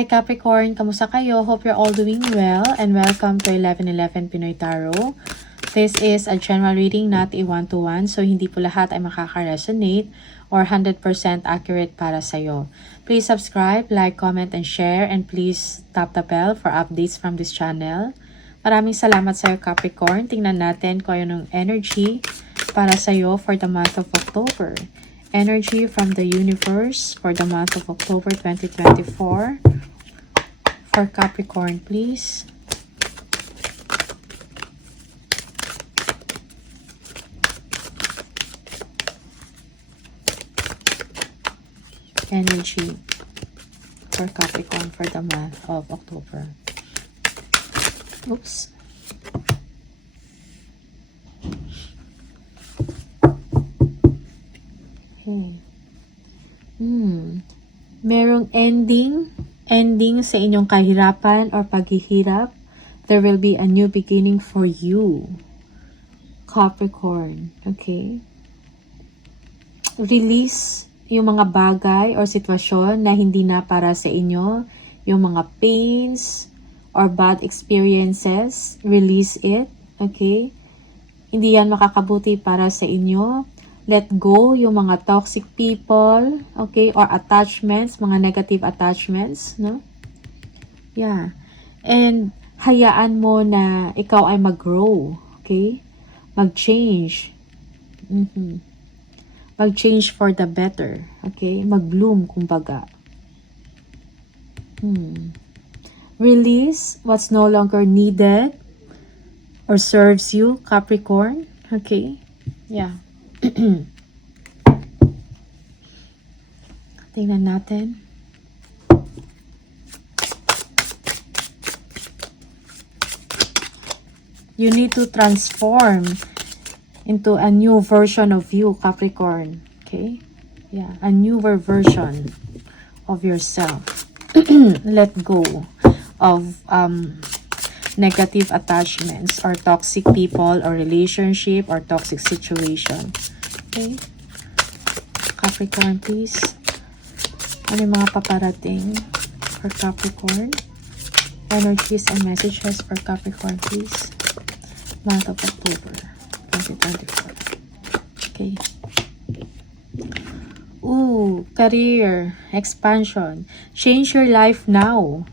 Hi Capricorn, kamusta kayo? Hope you're all doing well and welcome to 1111 Pinoy Tarot. This is a general reading, not a one-to-one, so hindi po lahat ay makaka-resonate or 100% accurate para sa'yo. Please subscribe, like, comment, and share, and please tap the bell for updates from this channel. Maraming salamat sa'yo Capricorn. Tingnan natin kung ano ng energy para sa'yo for the month of October. Energy from the universe for the month of October 2024. For Capricorn, please. Energy for Capricorn for the month of October. Oops. Okay. Merong ending sa inyong kahirapan or paghihirap. There will be a new beginning for you, Capricorn. Okay? Release yung mga bagay or sitwasyon na hindi na para sa inyo. Yung mga pains or bad experiences. Release it. Okay? Hindi yan makakabuti para sa inyo. Let go yung mga toxic people, okay, or attachments, mga negative attachments, no? Yeah. And hayaan mo na ikaw ay mag-grow, okay? Mag-change. Mag-change for the better, okay? Mag-bloom, kumbaga. Release what's no longer needed or serves you, Capricorn, okay? Yeah. Tingnan natin. You need to transform into a new version of you, Capricorn. Okay? Yeah, a newer version of yourself. Let go of negative attachments or toxic people or relationship or toxic situation. Okay? Capricorn, please. Ano yung mga paparating for Capricorn? Energies and messages for Capricorn, please. Month of October 2024. Okay. Career expansion. Change your life now,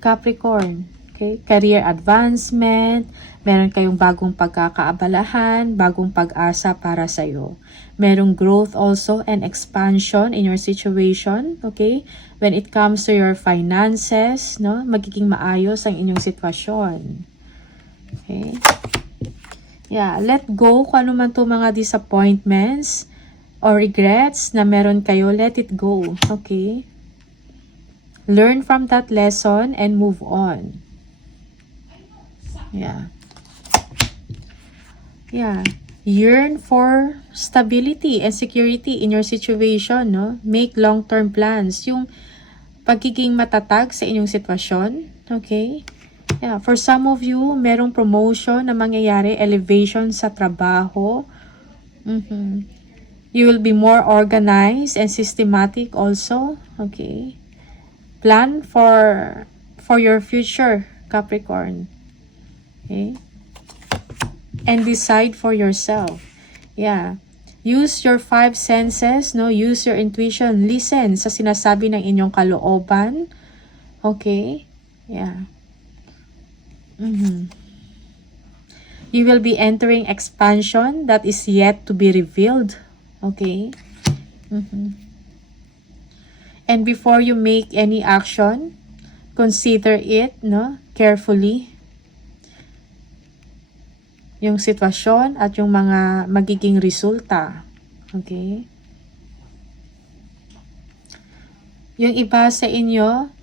Capricorn. Okay? Career advancement. Meron kayong bagong pagkakaabalahan, bagong pag-asa para sa'yo. Merong growth also and expansion in your situation, okay? When it comes to your finances, no? Magiging maayos ang inyong sitwasyon. Okay? Yeah, let go kung ano man to mga disappointments or regrets na meron kayo, let it go, okay? Learn from that lesson and move on. Yeah. Yeah. Yearn for stability and security in your situation, no? Make long-term plans. Yung pagiging matatag sa inyong sitwasyon, okay? Yeah, for some of you, merong promotion na mangyayari, elevation sa trabaho. You will be more organized and systematic also, okay? Plan for your future, Capricorn. Okay? And decide for yourself. Yeah. Use your 5 senses, no? Use your intuition. Listen sa sinasabi ng inyong kalooban. Okay? Yeah. You will be entering expansion that is yet to be revealed. Okay? And before you make any action, consider it, no? Carefully. Yung sitwasyon at yung mga magiging resulta. Okay? Yung iba sa inyo,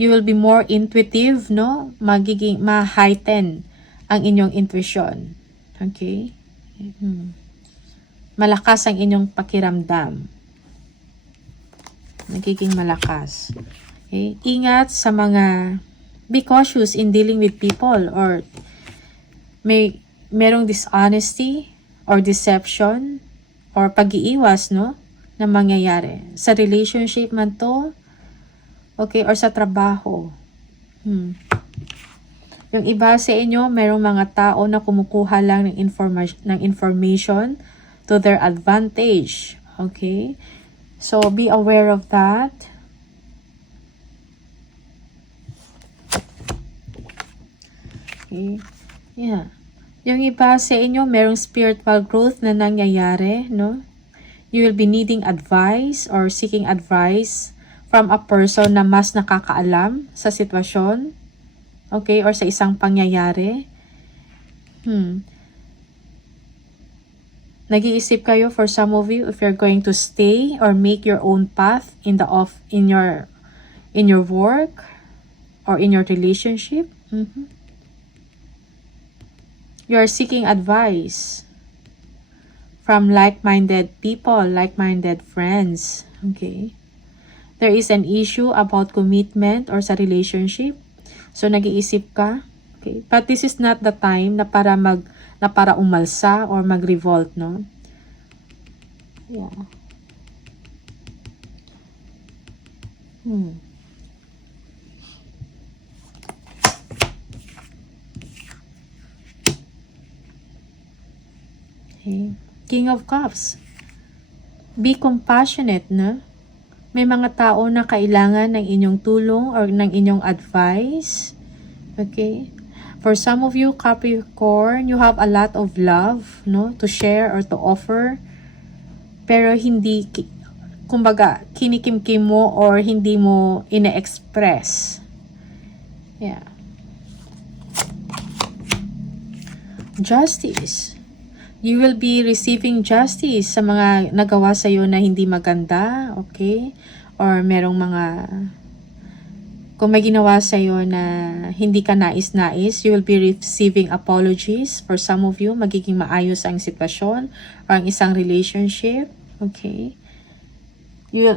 you will be more intuitive, no? Magiging ma-heighten ang inyong intuition. Okay? Malakas ang inyong pakiramdam. Nagiging malakas. Okay? Ingat sa mga, be cautious in dealing with people or merong dishonesty or deception or pag-iiwas, no? Na mangyayari. Sa relationship man to Okay? Or sa trabaho. Yung iba sa inyo, merong mga tao na kumukuha lang ng information to their advantage. Okay? So, be aware of that. Okay? Yeah. Yung iba sa inyo, merong spiritual growth na nangyayari, no? You will be needing advice or seeking advice from a person na mas nakakaalam sa sitwasyon. Okay? Or sa isang pangyayari. Nag-iisip kayo for some of you if you're going to stay or make your own path in your work or in your relationship. You are seeking advice from like-minded people, like-minded friends. Okay? There is an issue about commitment or sa relationship. So, nag-iisip ka. Okay? But this is not the time na para umalsa or mag-revolt, no? Yeah. Okay. King of Cups. Be compassionate, no? May mga tao na kailangan ng inyong tulong or ng inyong advice. Okay? For some of you, Capricorn, you have a lot of love, no? To share or to offer. Pero hindi, kumbaga, kinikimkim mo or hindi mo ina-express. Yeah. Justice. You will be receiving justice sa mga nagawa sa iyo na hindi maganda, okay? Or merong kung may ginawa sa iyo na hindi ka nais-nais, you will be receiving apologies. For some of you, magiging maayos ang sitwasyon or ang isang relationship, okay?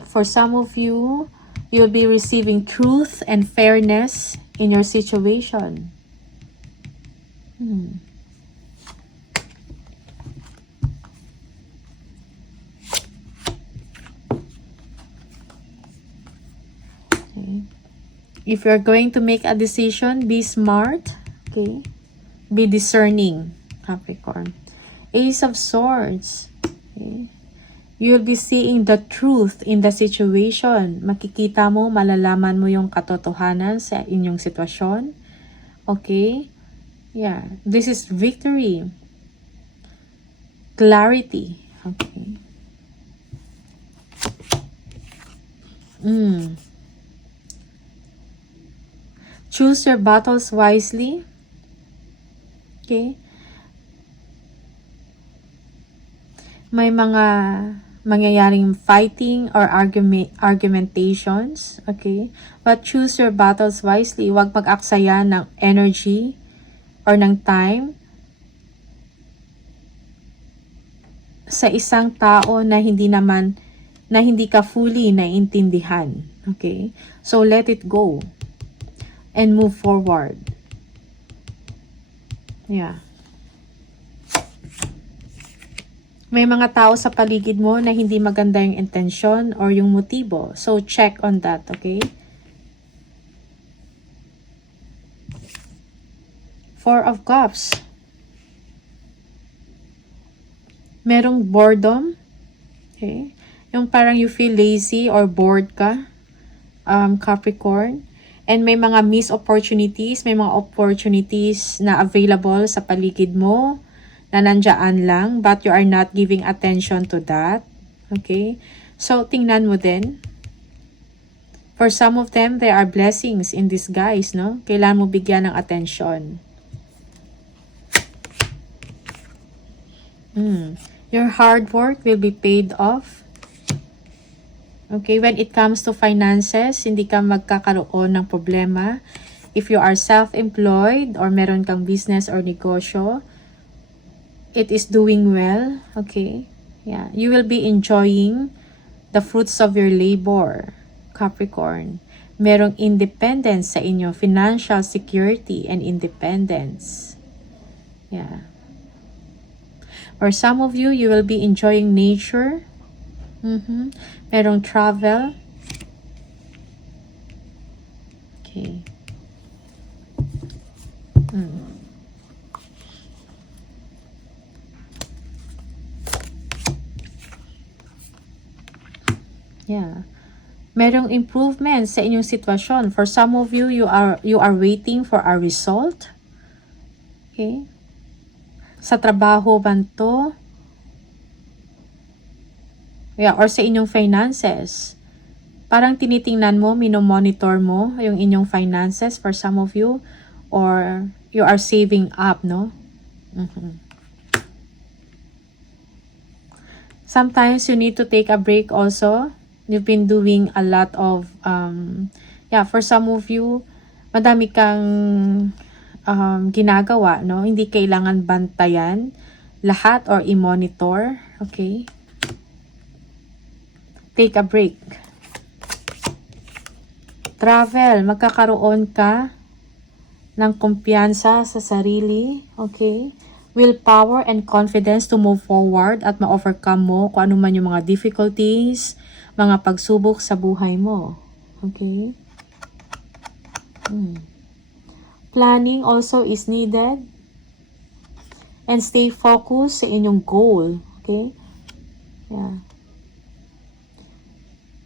For some of you, you'll be receiving truth and fairness in your situation. If you're going to make a decision, be smart, okay? Be discerning, Capricorn. Ace of Swords, okay? You'll be seeing the truth in the situation. Makikita mo, malalaman mo yung katotohanan sa inyong sitwasyon. Okay? Yeah. This is victory. Clarity. Okay. Choose your battles wisely. Okay? May mga mangyayaring fighting or argumentations. Okay? But choose your battles wisely. Huwag mag-aksaya ng energy or ng time sa isang tao na hindi ka fully naiintindihan. Okay? So, let it go. And move forward. Yeah. May mga tao sa paligid mo na hindi maganda yung intensyon or yung motibo. So, check on that, okay? Four of Cups. Merong boredom. Okay? Yung parang you feel lazy or bored ka. Capricorn. And may mga missed opportunities, may mga opportunities na available sa paligid mo na nandiyan lang, but you are not giving attention to that. Okay? So, tingnan mo din. For some of them, there are blessings in disguise, no? Kailangan mo bigyan ng attention. Your hard work will be paid off. Okay, when it comes to finances, hindi ka magkakaroon ng problema. If you are self-employed or meron kang business or negosyo, it is doing well. Okay, yeah, you will be enjoying the fruits of your labor, Capricorn. Merong independence sa inyo, financial security and independence. Yeah. For some of you, you will be enjoying nature. Merong travel. Okay. Yeah. Merong improvement sa inyong sitwasyon. For some of you, you are waiting for a result. Okay? Sa trabaho man to. Yeah, or sa inyong finances. Parang tinitingnan mo, minomonitor mo yung inyong finances for some of you, or you are saving up, no? Sometimes you need to take a break also. You've been doing a lot of, for some of you, madami kang ginagawa, no? Hindi kailangan bantayan lahat or i-monitor, okay? Take a break. Travel, magkakaroon ka ng kumpiyansa sa sarili, okay? Willpower and confidence to move forward at ma-overcome mo kung ano man yung mga difficulties, mga pagsubok sa buhay mo, okay? Planning also is needed and stay focused sa inyong goal, okay? Yeah.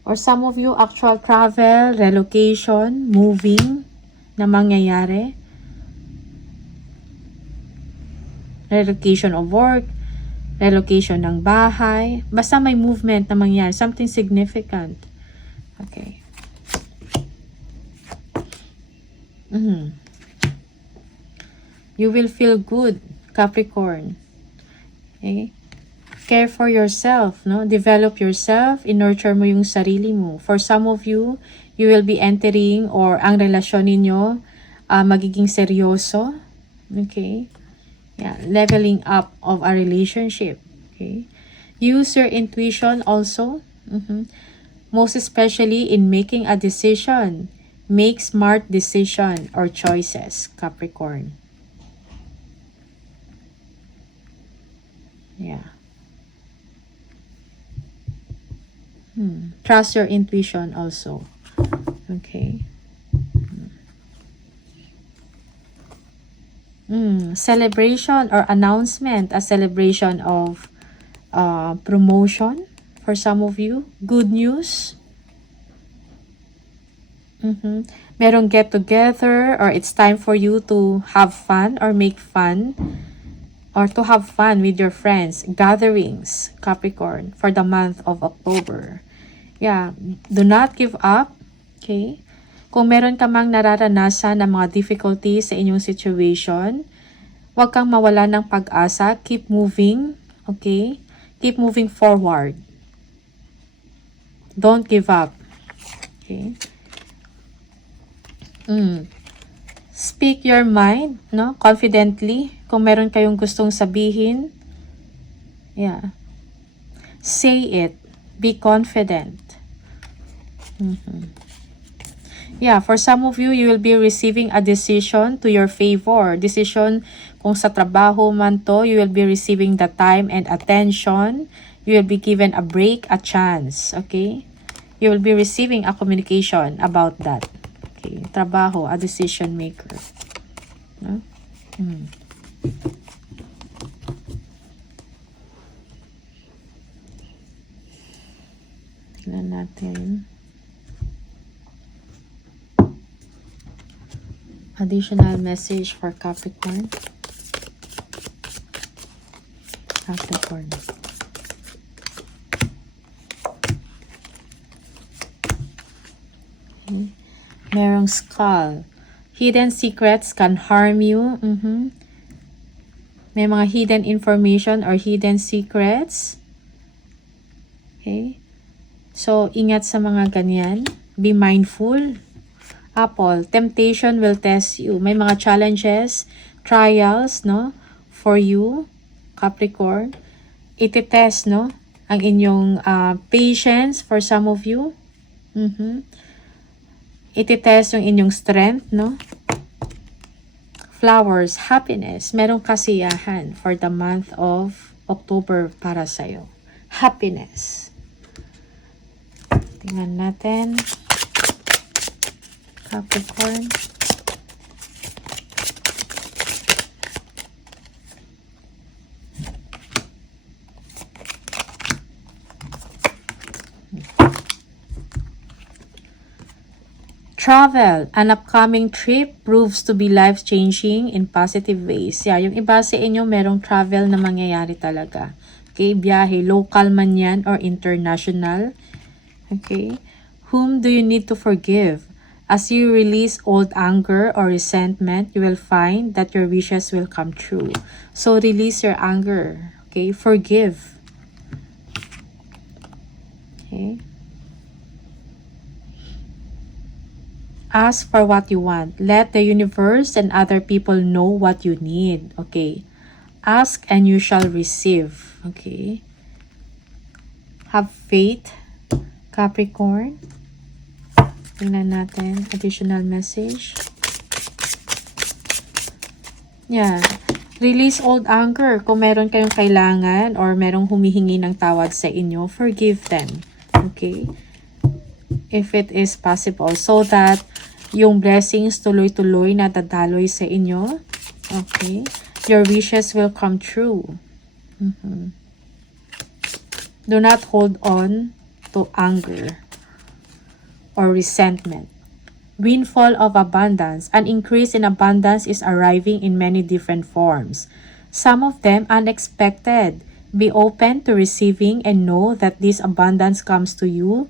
Or some of you, actual travel, relocation, moving na mangyayari. Relocation of work, relocation ng bahay. Basta may movement na mangyayari. Something significant. Okay. You will feel good, Capricorn. Okay? Care for yourself, no? Develop yourself, nurture mo yung sarili mo. For some of you, you will be entering or ang relasyon ninyo magiging seryoso. Okay? Yeah, leveling up of a relationship. Okay? Use your intuition also. Most especially in making a decision. Make smart decision or choices, Capricorn. Yeah. Trust your intuition also. Okay. Celebration or announcement. A celebration of promotion for some of you. Good news. Merong get together or it's time for you to have fun or make fun or to have fun with your friends. Gatherings, Capricorn, for the month of October. Yeah, do not give up, okay? Kung meron ka mang nararanasan ng mga difficulties sa inyong situation, huwag kang mawala ng pag-asa. Keep moving, okay? Keep moving forward. Don't give up, okay? Speak your mind, no? Confidently. Kung meron kayong gustong sabihin, yeah. Say it. Be confident. Yeah, for some of you, you will be receiving a decision to your favor. Decision kung sa trabaho man to, you will be receiving the time and attention. You will be given a break, a chance. Okay? You will be receiving a communication about that. Okay? Trabaho, a decision maker. No? Tignan natin. Additional message for Capricorn. Capricorn. Okay. Merong skull. Hidden secrets can harm you. May mga hidden information or hidden secrets. Okay. So, ingat sa mga ganyan. Be mindful. Apple, temptation will test you. May mga challenges, trials, no? For you, Capricorn. Iti-test, no? Ang inyong patience for some of you. Iti-test yung inyong strength, no? Flowers, happiness. Merong kasiyahan for the month of October para sa'yo. Happiness. Tingnan natin. Capricorn. Travel. An upcoming trip proves to be life-changing in positive ways. Yeah, yung iba sa inyo merong travel na mangyayari talaga. Okay, biyahe, local man yan or international. Okay, whom do you need to forgive? As you release old anger or resentment, you will find that your wishes will come true. So, release your anger. Okay, forgive. Okay. Ask for what you want. Let the universe and other people know what you need. Okay. Ask and you shall receive. Okay. Have faith, Capricorn. Tingnan natin. Additional message. Yeah. Release old anger. Kung meron kayong kailangan or merong humihingi ng tawad sa inyo, forgive them. Okay. If it is possible. So that yung blessings tuloy-tuloy na dadaloy sa inyo. Okay. Your wishes will come true. Do not hold on to anger or resentment. Windfall of abundance. An increase in abundance is arriving in many different forms. Some of them unexpected. Be open to receiving and know that this abundance comes to you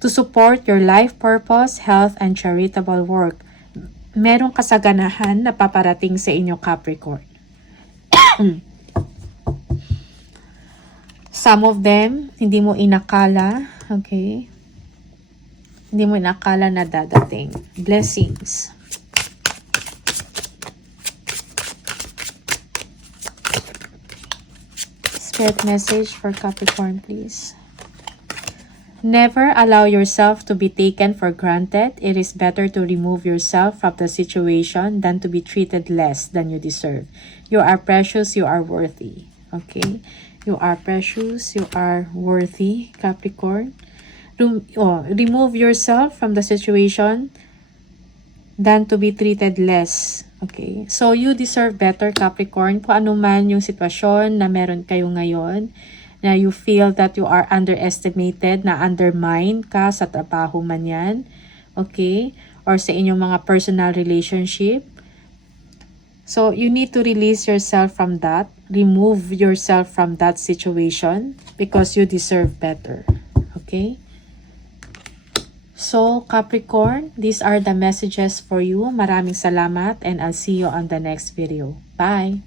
to support your life purpose, health, and charitable work. Merong kasaganahan na paparating sa inyo, Capricorn. Some of them, hindi mo inakala, okay? Hindi mo inakala na dadating. Blessings. Spirit message for Capricorn, please. Never allow yourself to be taken for granted. It is better to remove yourself from the situation than to be treated less than you deserve. You are precious, you are worthy. Okay? You are precious, you are worthy, Capricorn. Remove yourself from the situation than to be treated less. Okay? So, you deserve better, Capricorn. Kung ano man yung sitwasyon na meron kayo ngayon, na you feel that you are underestimated, na undermined ka sa trabaho man yan, okay? Or sa inyong mga personal relationship. So, you need to release yourself from that. Remove yourself from that situation because you deserve better. Okay? So, Capricorn, these are the messages for you. Maraming salamat and I'll see you on the next video. Bye!